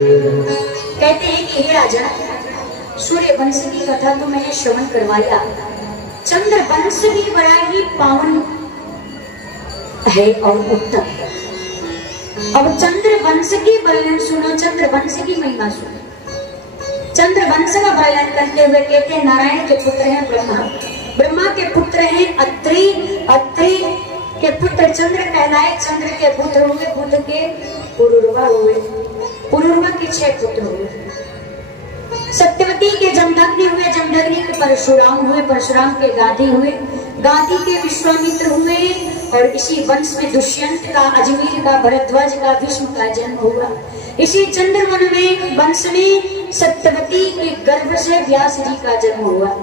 कहते हैं कि हे राजा, सूर्य वंश की कथा तो मैंने श्रवण करवाया, चंद्र वंश भी बड़ा ही पावन है और उत्तम। अब चंद्र वंश की वर्णन सुनो, चंद्र वंश की महिमा सुनो। चंद्र वंश का वर्णन करते हुए कहते हैं नारायण के पुत्र हैं ब्रह्मा, ब्रह्मा के पुत्र हैं अत्रि, अत्रि के पुत्र चंद्र कहलाए, चंद्र के पुत्र हुए, पुत्र के पुरुरवा हुए, पुरुरवा के 6 पुत्र हुए। सत्यवती के जमदग्नि हुए, जमदग्नि के परशुराम हुए, परशुराम के गादी हुए, गादी के विश्वामित्र हुए, और इसी वंश में दुष्यंत का, अजमेर का, भरद्वाज का, भीष्म का जन्म हुआ। इसी चंद्रवन में वंश में सत्यवती के गर्भ से व्यास जी का जन्म हुआ।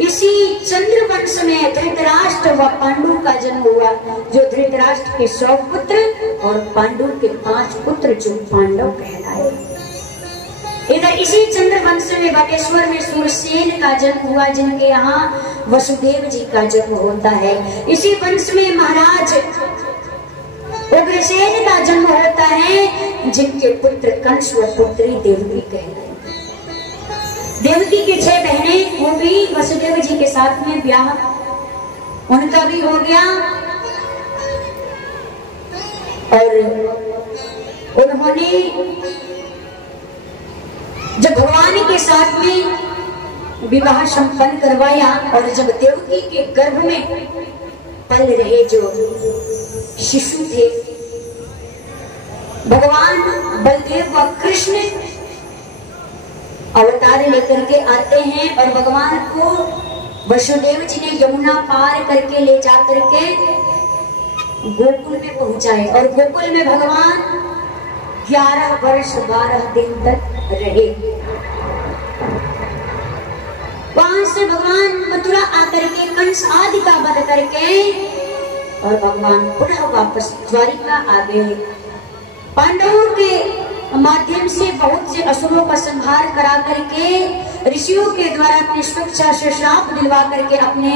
इसी चंद्र वंश में धृतराष्ट्र व पांडु का जन्म हुआ, जो धृतराष्ट्र के 100 पुत्र और पांडु के 5 पुत्र जो पांडव कहलाए। इधर इसी चंद्र वंश में बागेश्वर में सूरसेन का जन्म हुआ, जिनके यहाँ वसुदेव जी का जन्म होता है। इसी वंश में महाराज उग्रसेन का जन्म होता है, जिनके पुत्र कंस व पुत्री देवकी कहलाए। देवकी के 6 बहनें, वो भी वसुदेव जी के साथ में ब्याह उनका भी हो गया, और उन्होंने जब भगवान के साथ में विवाह संपन्न करवाया, और जब देवकी के गर्भ में पल रहे जो शिशु थे, भगवान बलदेव व कृष्ण अवतार लेकर के आते हैं, और भगवान को वसुदेव जी ने यमुना पार करके ले जाकर के गोकुल में पहुंचाए, और गोकुल में भगवान 11 वर्ष 12 दिन तक रहे। वहां से भगवान मथुरा आकर के कंस आदि का वध करके, और भगवान पुनः वापस द्वारिका आ गए। पांडवों के माध्यम से बहुत से असुरों का संहार करा करके, ऋषियों के द्वारा अपनी स्वेच्छा से श्राप दिलवा करके अपने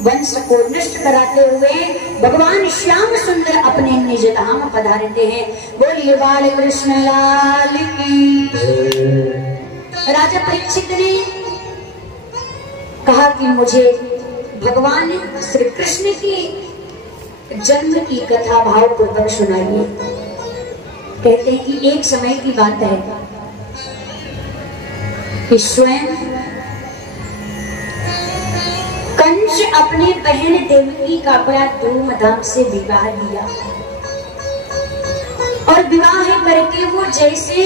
वंश को नष्ट कराते हुए भगवान श्याम सुंदर अपने निज धाम पधारते हैं। बोलिए बाल कृष्ण लाल की। राजा परीक्षित ने कहा कि मुझे भगवान श्री कृष्ण की जन्म की कथा भावपूर्वक सुनाइए। कहते हैं कि एक समय की बात है कि स्वयं कंस अपने बहन देवकी का बड़ा धूमधाम से विवाह किया, और विवाह करके वो जैसे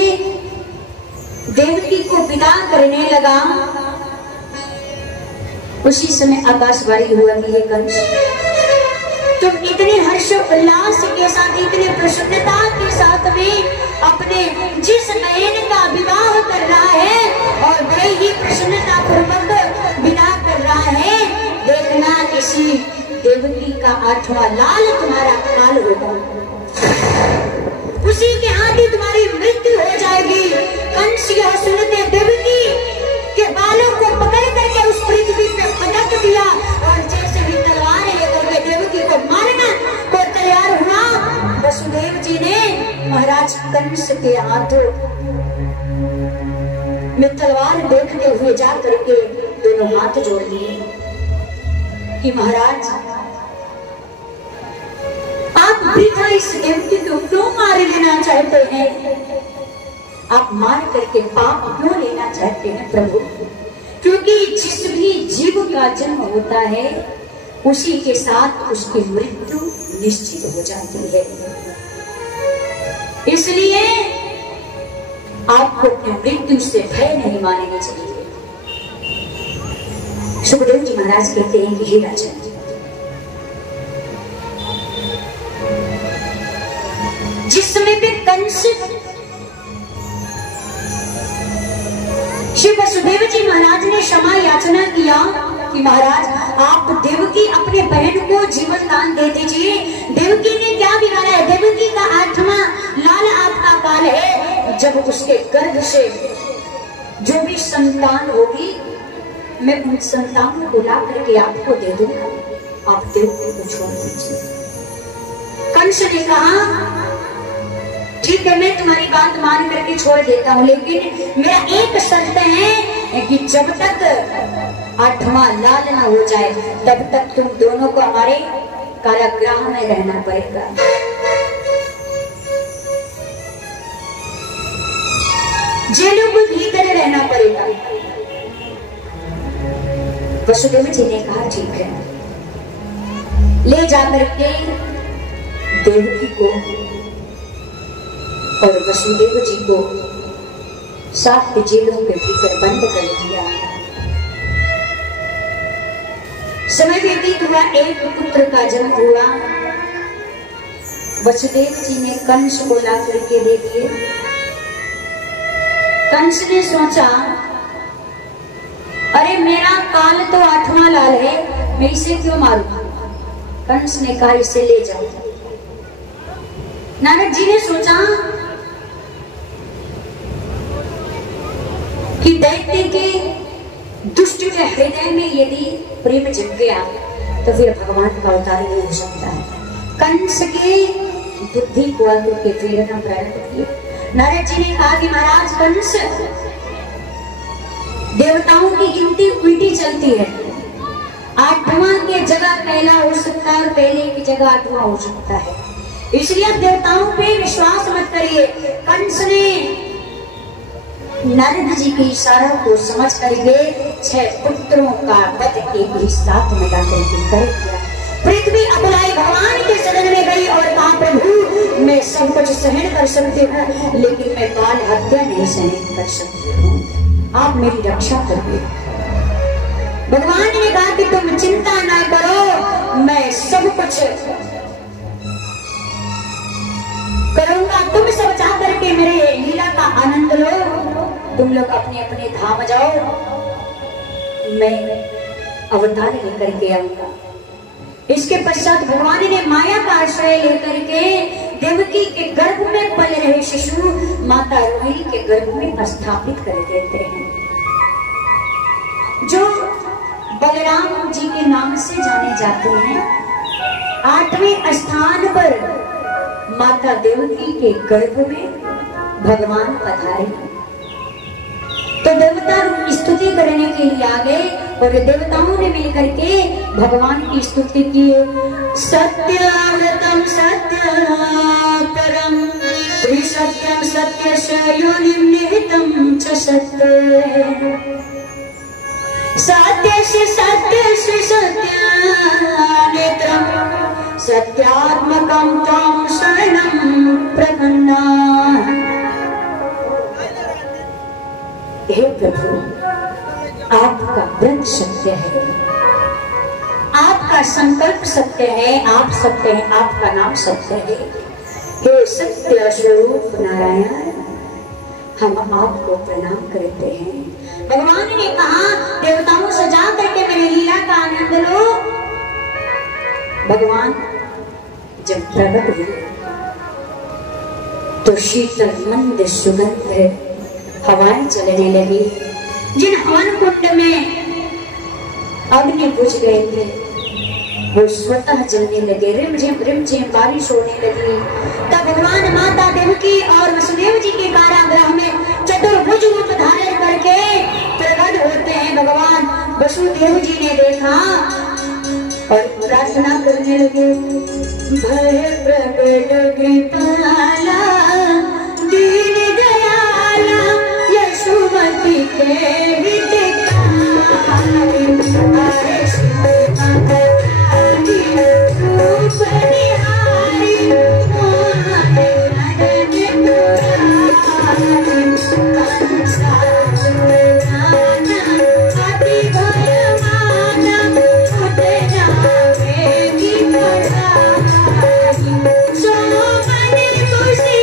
देवकी को विदा करने लगा, उसी समय आकाशवाणी हुआ कि ये कंस, तुम इतने हर्ष उल्लास के साथ, इतने प्रसन्नता के साथ में अपने जिस बहन का विवाह कर रहा है, और बड़े ही प्रसन्नता पूर्वक विदा कर रहा है, देखना इसी देवकी का 8वां लाल तुम्हारा काल होगा, उसी के हाथ ही तुम्हारी मृत्यु हो जाएगी। कंस यह सुनते देवकी के बालों को पकड़ करके उस पृथ्वी पे पटक दिया, और जैसे ही तलवार लेकर के देवकी को मारना को तैयार हुआ, वसुदेव जी ने महाराज कंस के हाथों में तलवार देखते हुए जा करके दोनों हाथ जोड़ लिए कि महाराज आप वृथा इस देवकी को क्यों मार लेना चाहते हैं? आप मार करके पाप क्यों लेना चाहते हैं प्रभु? क्योंकि जिस भी जीव का जन्म होता है, उसी के साथ उसकी मृत्यु निश्चित हो जाती है। इसलिए आपको अपनी मृत्यु से भय नहीं माननी चाहिए। सुखदेव जी महाराज कहते हैं कि हे राजा, जिस समय पे कंस श्री वसुदेव जी महाराज ने क्षमा याचना किया कि महाराज आप देवकी अपने बहन को जीवन दान दे दीजिए। देवकी ने क्या बिगाड़ा है? देवकी का 8वां लाल आपका काल है, जब उसके गर्भ से जो भी संतान होगी, मैं उन संतानों को ला करके आपको दे दूंगा, आप देवकी को छोड़ दीजिए। कंस ने कहा ठीक है, मैं तुम्हारी बात मान करके छोड़ देता हूँ, लेकिन मेरा एक शर्त है कि जब तक 8वां लाल ना हो जाए तब तक तुम दोनों को हमारे कारागृह में रहना पड़ेगा। जेलों के भीतर रहना पड़ेगा। वसुदेव जी ने कहा ठीक है, ले जाकर के देवकी को और वसुदेव जी को 7 जेलों के भीतर बंद कर दिया। समय व्यतीत हुआ, एक पुत्र का जन्म हुआ। वसुदेव जी ने कंस को ला करके दे दिए। कंस ने सोचा अरे मेरा काल तो 8वां लाल है, मैं इसे क्यों मारूं? कंस ने कहा इसे ले जाओ। नारद जी ने सोचा कि दैत्य के दुष्ट के हृदय में यदि प्रेम जग गया तो फिर भगवान का अवतार नहीं हो सकता है। कंस के बुद्धि को आकर के प्रेरणा प्राप्त की। नारद जी ने कहा कि महाराज कंस, देवताओं की गिनती उल्टी चलती है। 8वां की जगह पहला हो सकता है और पहले की जगह 8वां हो सकता है, इसलिए आप देवताओं पे विश्वास मत करिए। कंस ने नारद जी के इशारा को समझ करके 6 पुत्रों का वध एक ही साथ मिला करके कर दिया। पृथ्वी अपनाए भगवान के शरण में गई और कहा प्रभु मैं सब कुछ सहन कर सकती हूँ, लेकिन मैं बाल हत्या नहीं सहन कर सकती हूँ, आप मेरी रक्षा करिए। भगवान ने कहा कि तुम चिंता ना करो, मैं सब कुछ करूंगा, तुम सब जा करके मेरे लीला का आनंद लो, तुम लोग अपने अपने धाम जाओ, मैं अवतार लेकर के आऊंगा। इसके पश्चात भगवान ने माया का आश्रय लेकर के देवकी के गर्भ में पल रहे शिशु माता रोहिणी के गर्भ में स्थापित कर देते हैं, जो बलराम जी के नाम से जाने जाते हैं। 8वें स्थान पर माता देवकी के गर्भ में भगवान पधारे तो देवता स्तुति करने के लिए आ गए और देवताओं ने मिलकर के भगवान की स्तुति की। सत्याव्रतम सत्य परम त्रिसत्यम सत्यस्य योनिं निहितं च सत्य सत्यस्य सत्यस्य सत्यानेत्रं सत्यात्मकं तं शरणं प्रपन्ना। हे प्रभु, आपका व्रत सत्य है, आपका संकल्प सत्य है, आप सत्य हैं, आपका नाम सत्य है। हे सत्य स्वरूप नारायण, हम आपको प्रणाम करते हैं। भगवान ने कहा देवताओं से जा करके मेरे लीला का आनंद लो। भगवान जब प्रकट हुए तो शीतल मंद सुगंध हवाएं चलने लगी। जिन हवन कुंड में अग्नि बुझ गए थे वो स्वतः जलने लगे, रिमझिम बारिश होने लगी। तब भगवान माता देवकी और वसुदेव जी के कारागृह में चतुर्भुज रूप धारण करके प्रकट होते हैं। भगवान वसुदेव जी ने देखा और प्रार्थना करने लगे, भय प्रकट कृपाला दीन दयाला यशोमती के हितकारी आए शिव रूप निहारी मोहन मदन मुरारी अति भयमाना उतना वेगी पढ़ाई सो मनि खुशी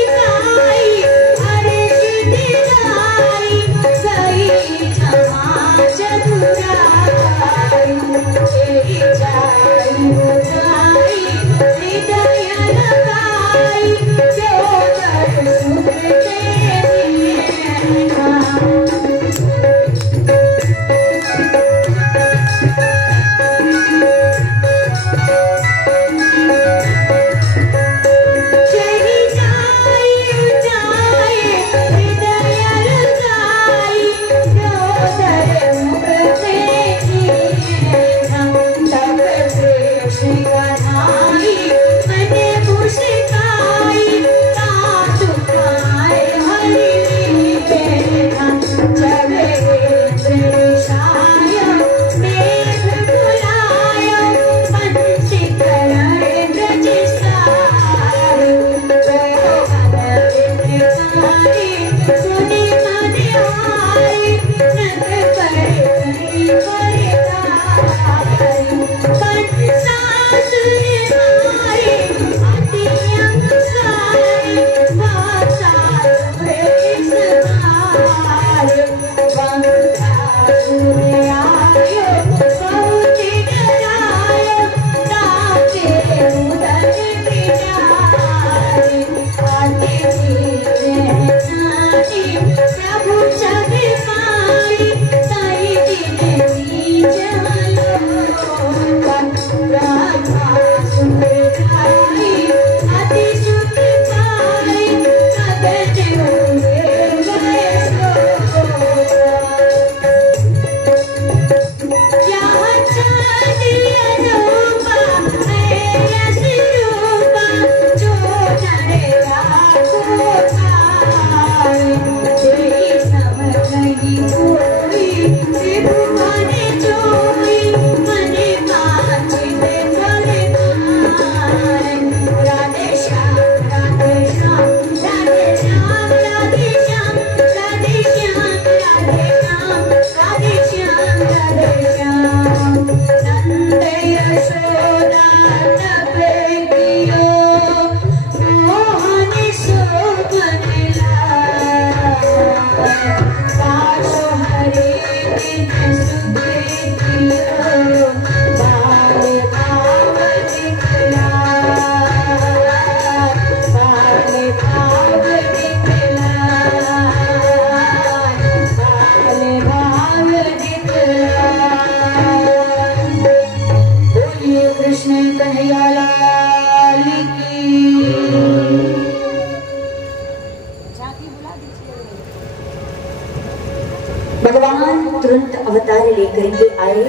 भगवान तुरंत अवतार लेकर के आए।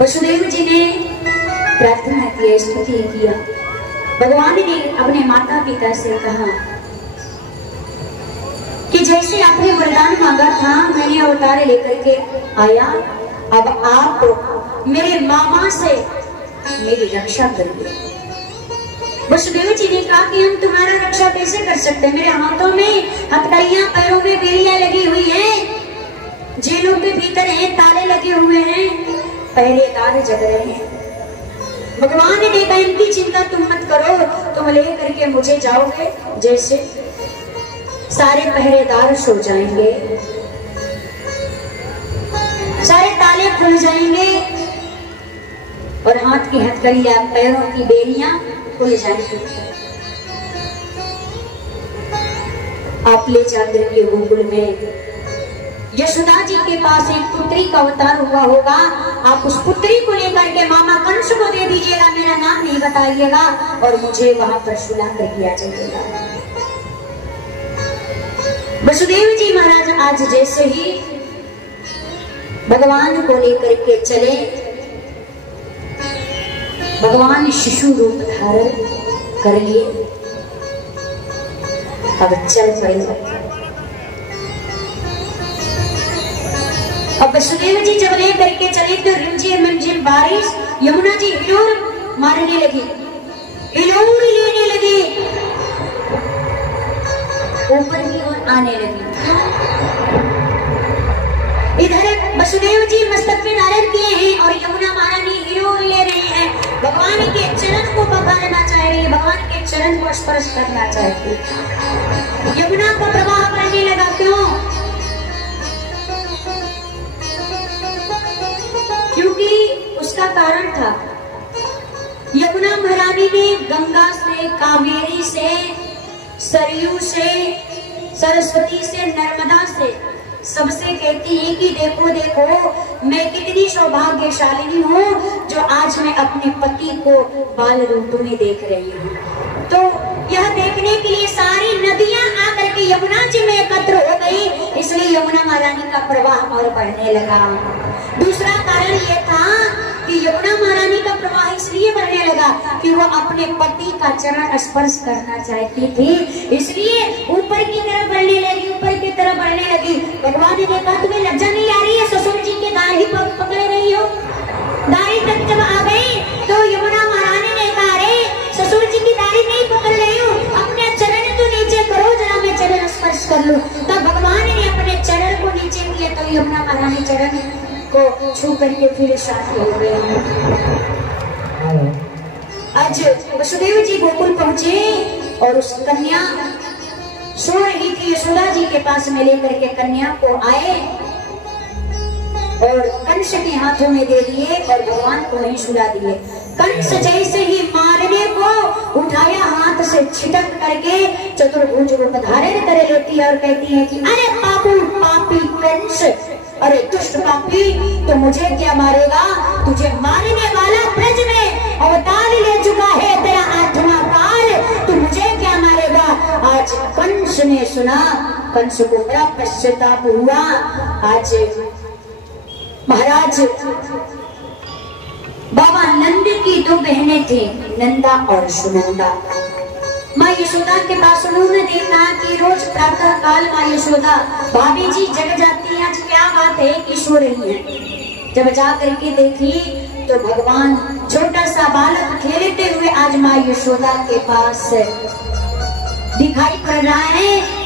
वसुदेव जी ने प्रार्थना की, स्तुति किया। भगवान ने अपने माता पिता से कहा कि जैसे आपने वरदान मांगा था, मैंने अवतार लेकर के आया, अब आप मेरे मामा से मेरी रक्षा करिए। वसुदेव जी ने कहा कि हम तुम्हारा रक्षा कैसे कर सकते हैं, मेरे हाथों में हथकड़ियां, पैरों में बेड़ियां लगी हुई हैं, जेलों के भीतर हैं, ताले लगे हुए हैं, पहरेदार जग रहे हैं। भगवान ने कहा इनकी चिंता तुम मत करो, तुम ले करके मुझे जाओगे, जैसे सारे पहरेदार सो जाएंगे, सारे ताले खुल जाएंगे और हाथ की हथकड़ियां, पैरों की बेड़ियां खुल जाएंगी। आप ले जाकर के गोकुल में यशोदा जी के पास एक पुत्री का अवतार हुआ होगा, आप उस पुत्री को लेकर के मामा कंस को दे दीजिएगा, मेरा नाम नहीं बताइएगा और मुझे वहां पर सुला कर दिया जाएगा। वसुदेव जी महाराज आज जैसे ही भगवान को लेकर के चले, भगवान शिशु रूप धारण कर लिए, अब चल पड़े। अब वसुदेव जी जब ले करके चले तो रिमझिम रिमझिम बारिश, यमुना जी हिलोर मारने लगी, हिलोर लेने लगी, ऊपर की ओर आने लगी। इधर वसुदेव जी मस्तक में धारण किए हैं और यमुना महारानी हिलोर ले रही है, भगवान के चरण को पकड़ना चाह रही है, भगवान के चरण को स्पर्श करना चाहती है। यमुना का प्रवाह बढ़ने लगा, क्यों? क्योंकि उसका कारण था, यमुना महारानी ने गंगा से, कावेरी से, सरयू से, सरस्वती से, नर्मदा से सबसे कहती है कि देखो देखो मैं कितनी सौभाग्यशालिनी हूँ जो आज मैं अपने पति को बाल रूप में देख रही हूँ। तो यह देखने के लिए सारी नदियां आकर के यमुना जी में एकत्र हो गई, इसलिए यमुना महारानी का प्रवाह और बढ़ने लगा। दूसरा कारण यह था कि यमुना महारानी का प्रवाह इसलिए बढ़ने लगा कि वो अपने पति का चरण स्पर्श करना चाहती थी, इसलिए ऊपर की तरफ बढ़ने लगी, ऊपर की तरफ बढ़ने लगी। भगवान ने कहा तुम्हें लज्जा नहीं आ रही है, ससुर जी के दाढ़ी पकड़े रही हो? दाढ़ी तक जब आ गई तो यमुना महारानी ने कहा अरे ससुर जी की दाढ़ी नहीं पकड़ रही हूँ, अपने चरण तो नीचे करो, जरा मैं चरण स्पर्श कर लूं। तब भगवान ने अपने चरण को नीचे किया तो यमुना महारानी चरण को छू करके फिर शांत हो गए। आज वसुदेव जी गोकुल पहुंचे और उस कन्या सो रही थी, यशोदा जी के पास में लेकर के कन्या को आए और कंस के हाथों में दे दिए और भगवान को वहीं सुला दिए। कंस जैसे ही मारने को उठाया, हाथ से छिटक करके चतुर्भुज रूप धारण कर लेती है और कहती है कि अरे पापी पापी कंस, अरे दुष्ट पापी, तो मुझे क्या मारेगा? तुझे मारने वाला ब्रज में अवतार ले चुका है, तेरा 8वां काल, तू मुझे क्या मारेगा? आज कंस ने सुना, कंस को बड़ा पश्चाताप हुआ। आज महाराज बाबा नंद की 2 बहनें थी, नंदा और सुनंदा। माँ यशोदा के पास उन्होंने देखा कि रोज प्रातः काल माँ यशोदा भाभी जी जग जाती है, आज क्या बात है कि सो रही है। जब जा करके देखी तो भगवान छोटा सा बालक खेलते हुए आज माँ यशोदा के पास दिखाई पड़ रहा है।